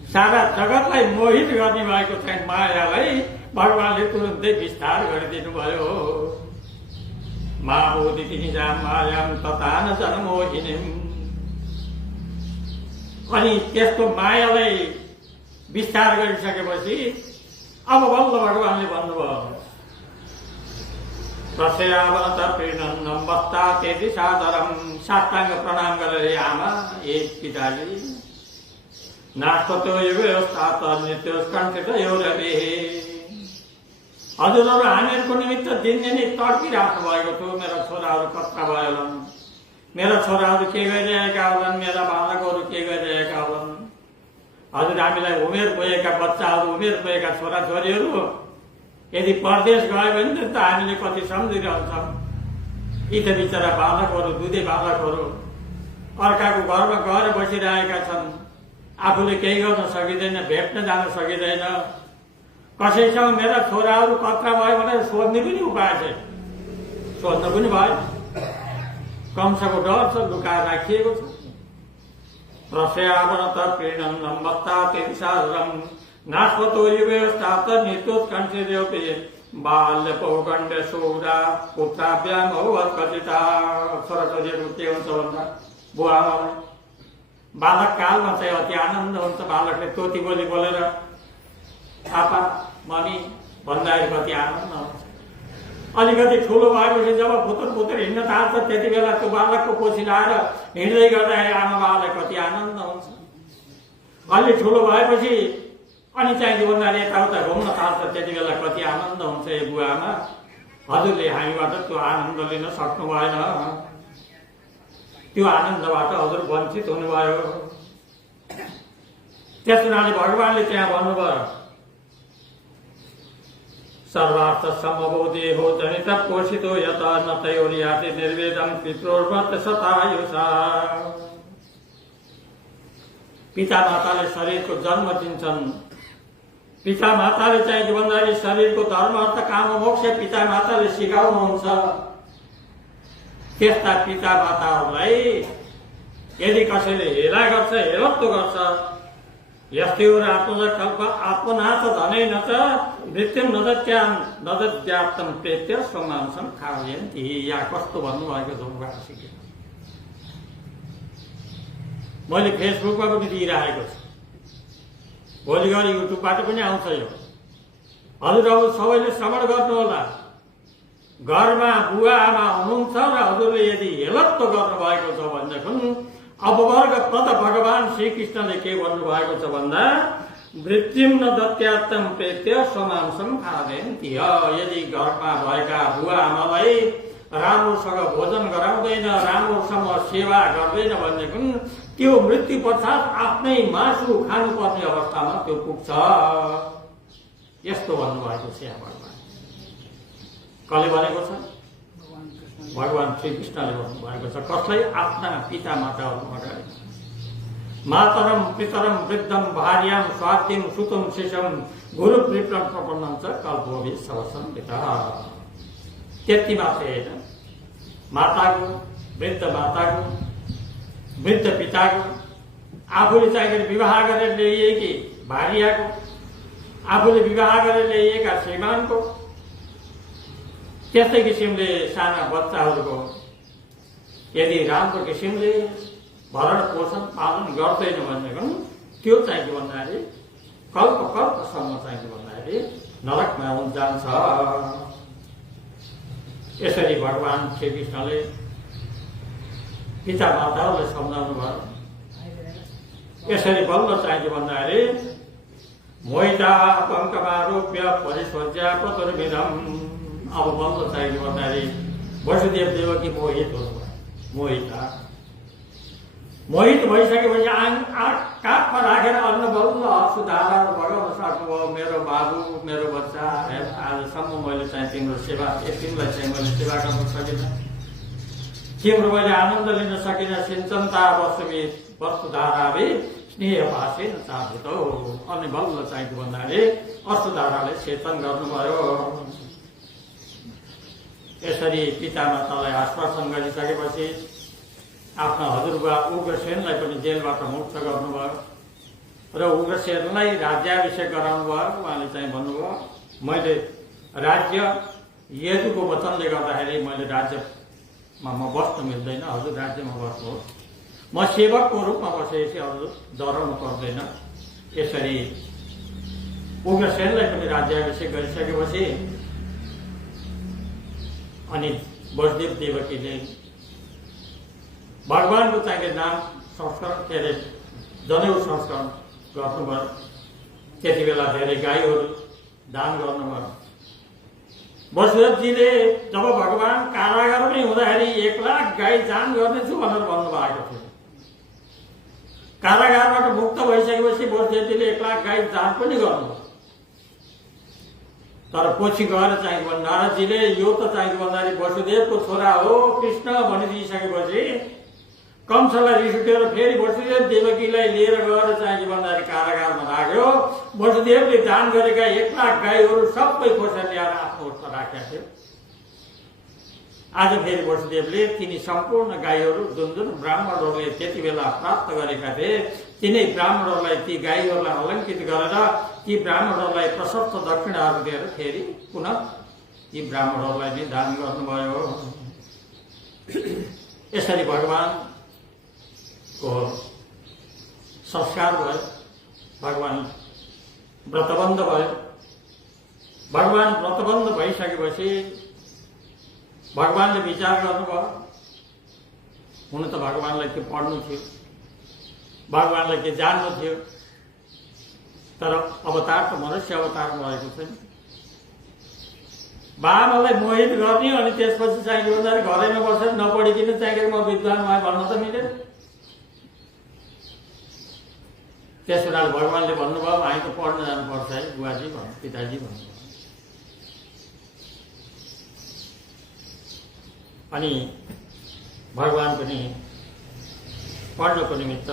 सारा जगतलाई मोहित गर्ने भएको चाहिँ मायालाई भगवानले तुरन्तै विस्तार गरिदिनु भयो। माभूति तिनीराम मायाम तथा न जनमोहिनीम। अनि त्यस्तो मायालाई विस्तार गरिसकेपछि अब बल्ल भगवानले भन्नुभयो, तस्यावत प्रीणन्नम बस्ता तेति सादरम। साष्टाङ्ग प्रणाम गरेर आमा, ए पिताजी, नास्पतो यो व्यवस्था त नित्योस्कण्ठित यो रवि। हजुरहरू हामीहरूको निमित्त दिनदिनै तड्किराख्नु भएको थियो। मेरा छोराहरू कत्रा भयो, मेरा छोराहरू के गरिरहेका होलान्, मेरा बालकहरू के गरिरहेका होलान्। हजुर हामीलाई उमेर पुगेका बच्चाहरू, उमेर पुगेका छोराछोरीहरू यदि परदेश गयो भने त हामीले कति सम्झिरहन्छौँ। यी त बिचरा बालकहरू, दुधे बालकहरू अर्काको घरमा गएर बसिरहेका छन्। आफूले केही गर्न सकिँदैन, भेट्न जान सकिँदैन। कसैसँग मेरा छोराहरू कत्रा भयो भनेर सोध्ने पनि उपाय छैन, सोध्न पनि भयो। कंसको डर छ, लुकाएर राखिएको छ। रस्यावरत प्रीणन्नम बस्ता तेति सादरम नास्पतो यो व्यवस्था त नित्योत्कण्ठित बाल्य पौगण्ड सौदा पुत्राभ्याम अभवत् कथिता। छोराछोरीहरू के हुन्छ भन्दा बुवा आमालाई बालक कालमा चाहिँ अति आनन्द हुन्छ। बालकले तोती बोली बोलेर पापा मम्मी भन्दाखेरि कति आनन्द हुन्छ। अलिकति ठुलो भएपछि जब पुत्र पुत्र हिँड्न थाल्छ त्यति बेला त्यो बालकको पछि लाएर हिँड्दै गर्दाखेरि आमा बाबालाई कति आनन्द हुन्छ। अलि ठुलो भएपछि अनि चाहिँ भन्दाखेरि यताउता घुम्न थाल्छ त्यति बेला कति आनन्द हुन्छ। यो बुवामा हजुरले हामीबाट त्यो आनन्द लिन सक्नु भएन, त्यो आनन्दबाट हजुर वञ्चित हुनुभयो। त्यस हुनाले भगवानले त्यहाँ भन्नुभयो सर्वार्थ सम्भवो देहो जनित पोषितो यत न तयोर्याति निर्वेदम पितरोर्वत सतायुषा। पिता माताले शरीरको जन्म दिन्छन्। पिता माताले चाहिँ के भन्दाखेरि शरीरको धर्म अर्थ काम मोक्ष पिता माताले सिकाउनुहुन्छ। त्यस्ता पिता माताहरूलाई यदि कसैले हेला गर्छ हेलत्तो गर्छ यस्तै आत्मकल्प आत्मनाथ धनै न च मृत्युम नदत्याप्तम प्रेत्य स्वमांसम खायन्ति। या कस्तो भन्नुभएको झुमबाट सिकेँ मैले फेसबुकमा पनि दिइरहेको छु। भोलि गरी युट्युबबाट पनि आउँछ यो। हजुरहरू सबैले श्रवण गर्नु होला। घरमा बुवा आमा हुनुहुन्छ र हजुरले यदि हेलत्तो गर्नुभएको छ भनेदेखि अपवर्ग प्रत भगवान श्रीकृष्णले के भन्नुभएको छ भन्दा मृत्युम न दत्यात्तम प्रेत्य स्वमांसम खायन्ति। यदि घरमा भएका बुवा आमालाई राम्रोसँग भोजन गराउँदैन, राम्रोसँग सेवा गर्दैन भनेदेखि त्यो मृत्यु पश्चात आफ्नै मासु खानुपर्ने अवस्थामा त्यो पुग्छ। यस्तो भन्नुभएको छ यहाँ भगवान। कसले भनेको छ? भगवान श्रीकृष्णले भन्नुभएको छ। कसलाई? आफ्ना पिता माताहरू अगाडि। मातरम पितरम वृद्धम भार्याम स्वाद्यम सुतम शिशम गुरु विप्रम प्रपन्नम च कल्पोभि सवसं पिता। त्यति मात्रै होइन, माताको वृद्ध माताको वृद्ध पिताको आफूले चाहिँ विवाह गरेर ल्याइएकी भार्याको आफूले विवाह गरेर ल्याइएका श्रीमानको त्यस्तै किसिमले साना बच्चाहरूको यदि राम्रो किसिमले भरण पोषण पालन गर्दैन भनेदेखि त्यो चाहिँ के भन्दाखेरि कल्प कल्पसम्म चाहिँ के भन्दाखेरि नरकमा जान्छ। यसरी भगवान श्रीकृष्णले पिता माताहरूलाई सम्झाउनु भयो। यसरी बल्ल चाहिँ के भन्दाखेरि मोहिता पङ्कमारोप्य परिस्वज्या पतुर्मिदम। अब बल्ल चाहिँ के भन्दाखेरि वसुदेव देवकी मोहित हुनुभयो। मोहित भइसकेपछि काखमा राखेर अन्न बल्ल सुधाराहरू बगाउन सक्नुभयो। मेरो बाबु मेरो बच्चा आजसम्म मैले चाहिँ तिम्रो सेवा तिमीलाई चाहिँ मैले सेवा गर्न सकिनँ, तिम्रो मैले आनन्द लिन सकिनँ। सिञ्चन्ता वस्तुधाराले स्नेह भाषे चाहत हो। अनि बल्ल चाहिँ के भन्दाखेरि अस्तुधाराले सेचन गर्नुभयो। यसरी पिता मातालाई आश्वासन गरिसकेपछि आफ्ना हजुरबुवा उग्रसेनलाई पनि जेलबाट मुक्त गर्नुभयो र उग्रसेनलाई राज्याभिषेक गराउनु भयो। उहाँले चाहिँ भन्नुभयो मैले राज्य यदुको वचनले गर्दाखेरि मैले राज्यमा म बस्न मिल्दैन, हजुर राज्यमा बस्नुहोस्, म सेवकको रूपमा बसेपछि हजुर डराउनु पर्दैन। यसरी उग्रसेनलाई पनि राज्याभिषेक गरिसकेपछि अनि वसुदेव देवकीले भगवानको चाहिँ नाम संस्करण के अरे जनेऊ संस्करण गर्नुभयो। त्यति बेला धेरै गाईहरू दान गर्नुभयो। वसुदेवजीले जब भगवान कारागारमै हुँदाखेरि 1 लाख गाई दान गर्नेछु भनेर भन्नुभएको थियो। कारागारबाट मुक्त भइसकेपछि वसुदेवजीले 1 लाख गाई दान पनि गर्नुभयो। तर पछि गएर चाहिँ नारदजीले यो त चाहिँ भन्दाखेरि वसुदेवको छोरा हो कृष्ण भनिदिइसकेपछि कंसलाई रिस उठेर फेरि वसुदेव देवकीलाई लिएर गएर चाहिँ भन्दाखेरि कारागारमा राख्यो। वसुदेवले दान गरेका 1 लाख गाईहरू सबै खोसेर ल्याएर आफ्नो उठमा राखेका थियो। आज फेरि वसुदेवले तिनी सम्पूर्ण गाईहरू जुन जुन ब्राह्मणहरूले त्यति बेला प्राप्त गरेका थिए तिनै ब्राह्मणहरूलाई ती गाईहरूलाई अलङ्कृत गरेर ती ब्राह्मणहरूलाई प्रशस्त दक्षिणाहरू दिएर फेरि पुनः ती ब्राह्मणहरूलाई नै दान गर्नुभयो। यसरी भगवानको संस्कार भयो, भगवान व्रतबन्ध भयो। भगवान व्रतबन्ध भइसकेपछि भगवानले विचार गर्नुभयो, हुन त भगवानलाई के पढ्नु थियो, भगवानलाई के जान्नु थियो, तर अवतार त मनुष्य अवतार भएको छैन। बाबालाई मोहित गर्ने अनि त्यसपछि चाहिँ के भन्दाखेरि घरैमा बसेर नपढिकन चाहिँ म विद्वान भए भन्न त मिलेन। त्यस हुनाले भगवानले भन्नुभयो हामी त पढ्न जानुपर्छ है बुवाजी भन्नु, पिताजी भन्नुभयो। अनि भगवान पनि पढ्नको निमित्त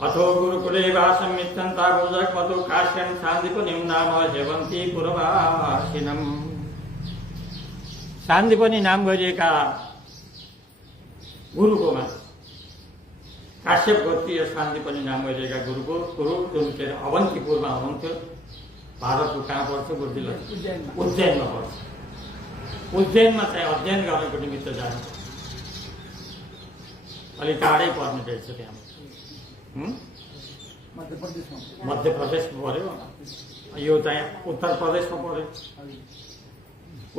अथो गुरुकुले वासं मित्रन्ता गोजक मधु काश्यं शान्तिपनिं नाम सेवन्ती पुरवासिनम्। शान्तिपनि नाम गरिएका गुरुकोमा काश्यप गोत्रीय शान्तिपनि नाम गरिएका गुरुको जुन के अवन्तीपुरमा हुनुहुन्थ्यो। भारतको कहाँ पर्छ बुझिलो? उज्जैनमा पर्छ। उज्जैनमा चाहिँ अध्ययन गर्नको निमित्त जानु अलिक टाढै पर्ने रहेछ। त्यहाँ मध्य प्रदेशमा पर्यो, यो चाहिँ उत्तर प्रदेशमा पर्यो।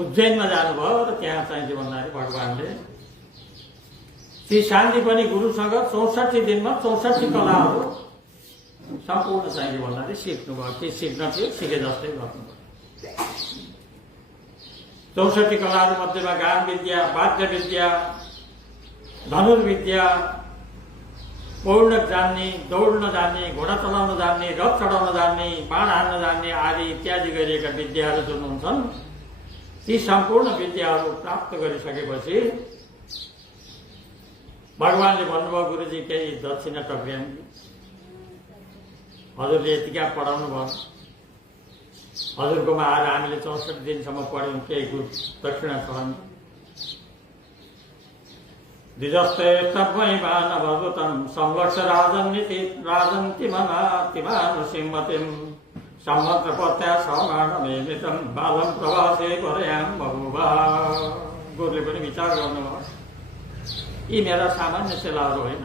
उज्जैनमा जानुभयो र त्यहाँ चाहिँ के भन्दाखेरि भगवानले ती शान्तिपनि गुरुसँग 64 दिनमा 64 कलाहरू सम्पूर्ण चाहिँ के भन्दाखेरि सिक्नुभयो। के सिक्न थियो सिके जस्तै गर्नुभयो। 64 कलाहरू मध्येमा गान विद्या, वाद्य विद्या, धनुर्विद्या, पौड्न जान्ने, दौड्न जान्ने, घोडा चलाउन जान्ने, रथ चढाउन जान्ने, बाण हान्न जान्ने आदि इत्यादि गरिएका विद्याहरू जुन हुन्छन् ती सम्पूर्ण विद्याहरू प्राप्त गरिसकेपछि भगवानले भन्नुभयो गुरुजी केही दक्षिणा टक्र्याउनु, हजुरले यतिका पढाउनु भयो, हजुरकोमा आएर हामीले 64 दिनसम्म पढ्यौँ, केही दक्षिणा चढाउनु। द्विजस्ते तद्वैवान भगवतं संलक्ष राजन्तिमानुसिंहतिं सम्मत्रपत्या समानमेमितं बालं प्रवासे परयां बभूवा। गुरुले पनि विचार गर्नुभयो, यी मेरा सामान्य चेलाहरू होइन,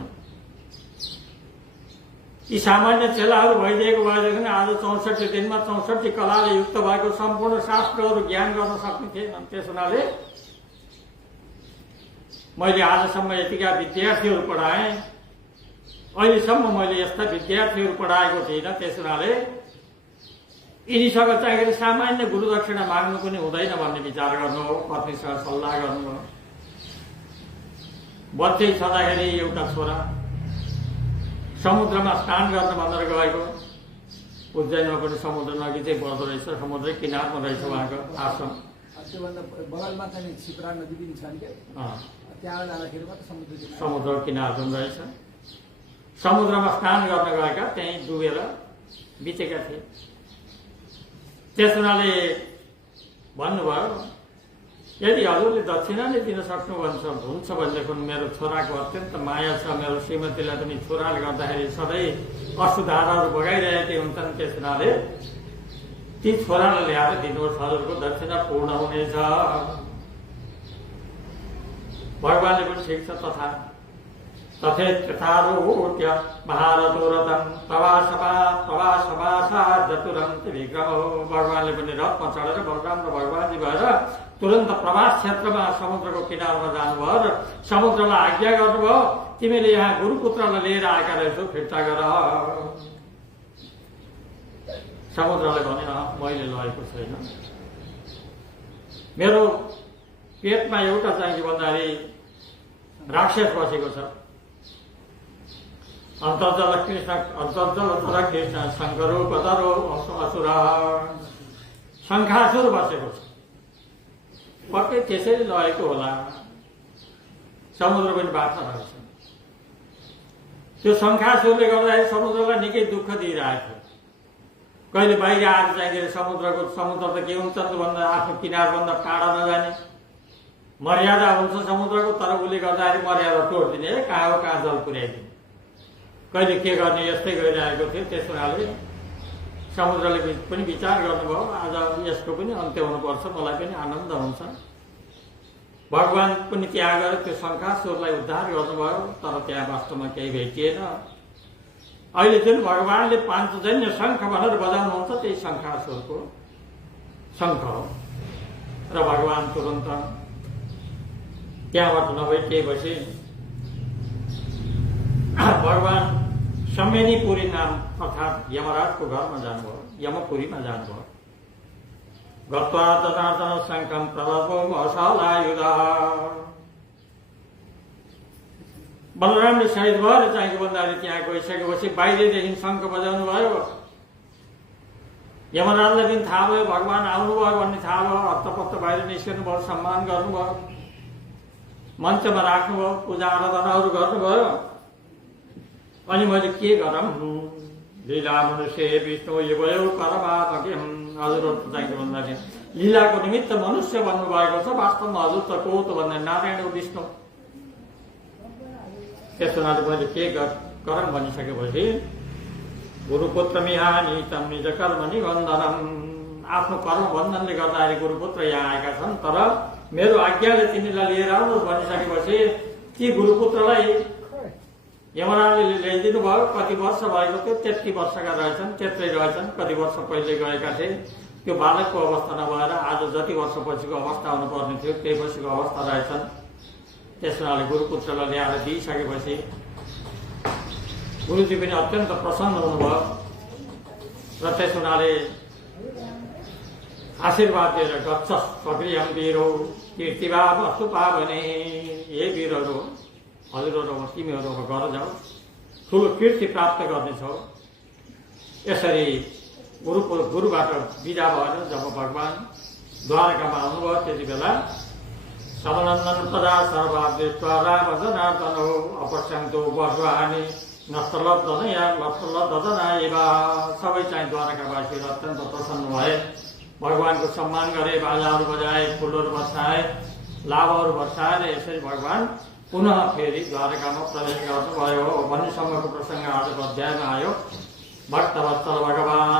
यी सामान्य चेलाहरू भइदिएको भएदेखि आज 64 दिनमा 64 कलाले युक्त भएको सम्पूर्ण शास्त्रहरू ज्ञान गर्न सक्ने थिएन। त्यस हुनाले मैले आजसम्म यतिका विद्यार्थीहरू पढाएँ, अहिलेसम्म मैले यस्ता विद्यार्थीहरू पढाएको थिइनँ। त्यस हुनाले यिनीसँग चाहिँ सामान्य गुरु दक्षिणा माग्नु पनि हुँदैन भन्ने विचार गर्नु हो। पत्नीसँग सल्लाह गर्नुभयो। बच्चै छँदाखेरि एउटा छोरा समुद्रमा स्नान गर्न भनेर गएको। उज्जैनमा पनि समुद्र नजिकै चाहिँ पर्दो रहेछ, समुद्रै किनारमा रहेछ उहाँको आश्रम। बगलमा चाहिँ छिप्रा नदी पनि छ नि, त्यहाँ जाँदाखेरि मात्र समुद्र किनार जुन रहेछ, समुद्रमा स्नान गर्न गएका त्यहीँ डुबेर बितेका थिए। त्यस हुनाले भन्नुभयो यदि हजुरले दक्षिणा नै दिन सक्नुहुन्छ भनेदेखि मेरो छोराको अत्यन्त माया छ, मेरो श्रीमतीलाई पनि छोराले गर्दाखेरि सधैँ अशुद्धाराहरू बगाइरहेकै हुन्छन्। त्यस हुनाले ती छोरालाई ल्याएर दिनुहोस्, हजुरको दक्षिणा पूर्ण हुनेछ। भगवानले पनि ठिक छ तथेत्थारूप्य महारथोरथं प्रवासपासा जतुरन्त विग्रहो। भगवानले पनि रथमा चढेर बलराम र भगवानजी भएर तुरन्त प्रवास क्षेत्रमा समुद्रको किनारमा जानुभयो र समुद्रलाई आज्ञा गर्नुभयो, तिमीले यहाँ गुरुपुत्रलाई लिएर आएका रहेछौ, फिर्ता गर। समुद्रले भने मैले लगेको छैन, मेरो पेटमा एउटा चाहिँ भन्दाखेरि राक्षस बसेको छ। अन्तर्जल कृष्ण शङ्करो पदरो असुर शङ्खासुर बसेको छ, पक्कै त्यसैले लगेको होला। समुद्र पनि बाँच्न रहेछ। त्यो शङ्खासुरले गर्दाखेरि समुद्रलाई निकै दुःख दिइरहेको थियो। कहिले बाहिर आएर चाहिँ समुद्र त के हुन्छ भन्दा आफ्नो किनारभन्दा टाढा नजाने, मर्यादा हुन्छ समुद्रको, तर उसले गर्दाखेरि मर्यादा तोडिदिने, कहाँ हो कहाँ जल पुर्याइदिने। कहिले के गर्ने यस्तै गरिरहेको थियो। त्यस हुनाले समुद्रले पनि विचार गर्नुभयो आज यसको पनि अन्त्य हुनुपर्छ, मलाई पनि आनन्द हुन्छ। भगवान पनि त्यहाँ गएर त्यो शङ्खासुरलाई उद्धार गर्नुभयो, तर त्यहाँ वास्तवमा केही भेटिएन। अहिले जुन भगवानले पाञ्चजन्य शङ्ख भनेर बजाउनुहुन्छ त्यही शङ्खासुरको शङ्ख हो र भगवान तुरन्त त्यहाँबाट नभेटिएपछि भगवान सम्मेनीपुरी नाम अर्थात् यमराजको घरमा जानुभयो, यमपुरीमा जानुभयो। गत्वा जनार्दन शङ्खं प्रलभो असलायुधः। बलरामले शहीद भएर चाहिँ भन्दाखेरि त्यहाँ गइसकेपछि बाहिरदेखि शङ्ख बजाउनु भयो। यमराजलाई पनि थाहा भयो भगवान आउनुभयो भन्ने थाहा भयो। हत्तपत्त बाहिर निस्कनु भयो, सम्मान गर्नुभयो, मञ्चमा राख्नुभयो, पूजा आराधनाहरू गर्नुभयो। अनि मैले के गरौँ, लीला मनुष्य विष्णु यो परमात्मा हजुर चाहिँ भन्दाखेरि लीलाको निमित्त मनुष्य भन्नुभएको छ, वास्तवमा हजुर त को त भन्दा नारायण विष्णु। त्यस हुनाले मैले के गरौँ भनिसकेपछि गुरुपुत्र मिहानी तम निज कर्म निबन्धनम, आफ्नो कर्म बन्धनले गर्दाखेरि गुरुपुत्र यहाँ आएका छन्, तर मेरो आज्ञाले तिमीलाई लिएर आउनु भनिसकेपछि ती गुरुपुत्रलाई यमराजले ल्याइदिनु भयो। कति वर्ष भएको थियो, 33 वर्षका रहेछन्, त्यत्रै रहेछन्। कति वर्ष पहिले गएका थिए, त्यो बालकको अवस्था नभएर आज जति वर्षपछिको अवस्था हुनुपर्ने थियो त्यही पछिको अवस्था रहेछन्। त्यस हुनाले गुरुपुत्रलाई ल्याएर दिइसकेपछि गुरुजी पनि अत्यन्त प्रसन्न हुनुभयो र त्यस हुनाले आशीर्वाद दिएर गच्छ सक्रियम वीरो कीर्तिभाव अस्तु पावने, हे वीरहरू हजुरहरू तिमीहरू अब गर जाऊ, ठुलो कीर्ति प्राप्त गर्नेछौ। यसरी गुरुबाट विदा भएर जब भगवान द्वारकामा आउनुभयो त्यति बेला समनन्दन प्रजा सर्वादृष्ट्वा राम जनार्दन हो अपश्यन्तो बह्वानि नष्टलब्धन या नष्टलब्धन एवा। सबै चाहिँ द्वारकावासीहरू अत्यन्त प्रसन्न भए, भगवानको सम्मान गरे, बाजाहरू बजाए, फुलहरू बर्साए, लाभहरू बर्साएर यसरी भगवान पुनः फेरि द्वारकामा प्रवेश गर्नुभयो भन्नेसम्मको प्रसङ्ग आजको अध्यायमा आयो। भक्तवत्सल भगवान